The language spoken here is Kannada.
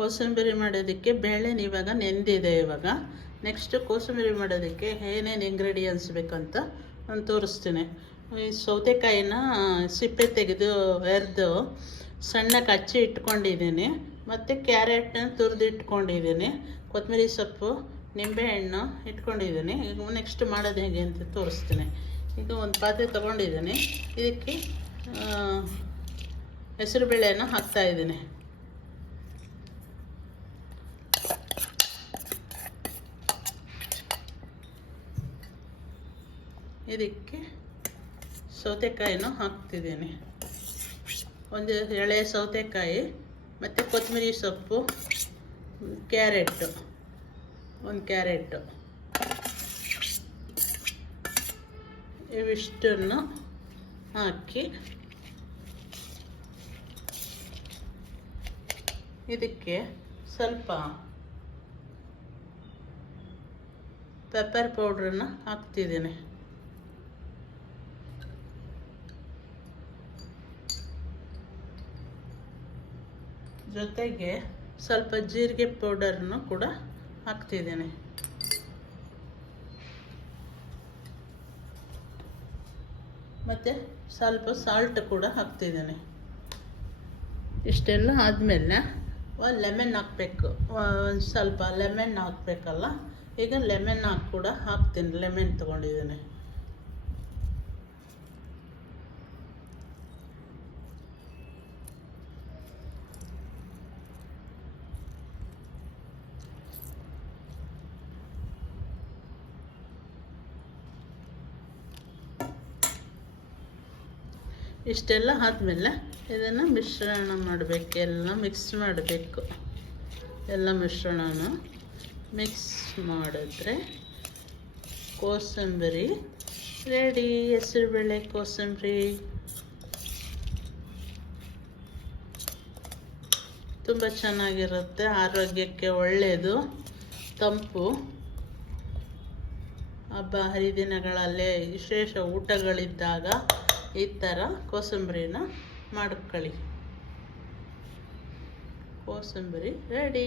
ಕೋಸಂಬರಿ ಮಾಡೋದಕ್ಕೆ ಬೇಳೆ ಇವಾಗ ನೆಂದಿದೆ. ಇವಾಗ ನೆಕ್ಸ್ಟ್ ಕೋಸಂಬರಿ ಮಾಡೋದಕ್ಕೆ ಏನೇನು ಇಂಗ್ರೀಡಿಯೆಂಟ್ಸ್ ಬೇಕಂತ ನಾನು ತೋರಿಸ್ತೀನಿ. ಈ ಸೌತೆಕಾಯಿನ ಸಿಪ್ಪೆ ತೆಗೆದು ಎರೆದು ಸಣ್ಣಕ್ಕೆ ಹಚ್ಚಿ ಇಟ್ಕೊಂಡಿದ್ದೀನಿ. ಮತ್ತು ಕ್ಯಾರೆಟ್ನ ತುರಿದು ಇಟ್ಕೊಂಡಿದ್ದೀನಿ. ಕೊತ್ತಂಬರಿ ಸೊಪ್ಪು, ನಿಂಬೆಹಣ್ಣು ಇಟ್ಕೊಂಡಿದ್ದೀನಿ. ಈಗ ನೆಕ್ಸ್ಟ್ ಮಾಡೋದು ಹೇಗೆ ಅಂತ ತೋರಿಸ್ತೀನಿ. ಈಗ ಒಂದು ಪಾತ್ರೆ ತೊಗೊಂಡಿದ್ದೀನಿ. ಇದಕ್ಕೆ ಹೆಸರುಬೇಳೆನ ಹಾಕ್ತಾಯಿದ್ದೀನಿ. ಇದಕ್ಕೆ ಸೌತೆಕಾಯಿನೂ ಹಾಕ್ತಿದ್ದೀನಿ. ಒಂದು ಎಳೆ ಸೌತೆಕಾಯಿ ಮತ್ತು ಕೊತ್ತಂಬರಿ ಸೊಪ್ಪು, ಕ್ಯಾರೆಟು, ಒಂದು ಕ್ಯಾರೆಟು, ಇವಿಷ್ಟನ್ನು ಹಾಕಿ ಇದಕ್ಕೆ ಸ್ವಲ್ಪ ಪೆಪ್ಪರ್ ಪೌಡ್ರನ್ನು ಹಾಕ್ತಿದ್ದೀನಿ. ಜೊತೆಗೆ ಸ್ವಲ್ಪ ಜೀರಿಗೆ ಪೌಡರನ್ನು ಕೂಡ ಹಾಕ್ತಿದ್ದೀನಿ. ಮತ್ತು ಸ್ವಲ್ಪ ಸಾಲ್ಟ್ ಕೂಡ ಹಾಕ್ತಿದ್ದೀನಿ. ಇಷ್ಟೆಲ್ಲ ಆದಮೇಲೆ ಒಂದು ಲೆಮನ್ ಹಾಕಬೇಕು. ಒಂದು ಸ್ವಲ್ಪ ಲೆಮನ್ ಹಾಕಬೇಕಲ್ಲ, ಈಗ ಲೆಮನ್ ಕೂಡ ಹಾಕ್ತೀನಿ. ಲೆಮನ್ ತೊಗೊಂಡಿದ್ದೀನಿ. ಇಷ್ಟೆಲ್ಲ ಆದಮೇಲೆ ಇದನ್ನು ಮಿಶ್ರಣ ಮಾಡಬೇಕು. ಎಲ್ಲ ಮಿಕ್ಸ್ ಮಾಡಬೇಕು. ಎಲ್ಲ ಮಿಶ್ರಣನ ಮಿಕ್ಸ್ ಮಾಡಿದ್ರೆ ಕೋಸಂಬರಿ ರೆಡಿ. ಹೆಸರುಬೇಳೆ ಕೋಸಂಬರಿ ತುಂಬ ಚೆನ್ನಾಗಿರುತ್ತೆ, ಆರೋಗ್ಯಕ್ಕೆ ಒಳ್ಳೆಯದು, ತಂಪು. ಹಬ್ಬ ಹರಿದಿನಗಳಲ್ಲಿ ವಿಶೇಷ ಊಟಗಳಿದ್ದಾಗ ಈ ಥರ ಕೋಸಂಬರಿನ ಮಾಡ್ಕೊಳ್ಳಿ. ಕೋಸಂಬರಿ ರೆಡಿ.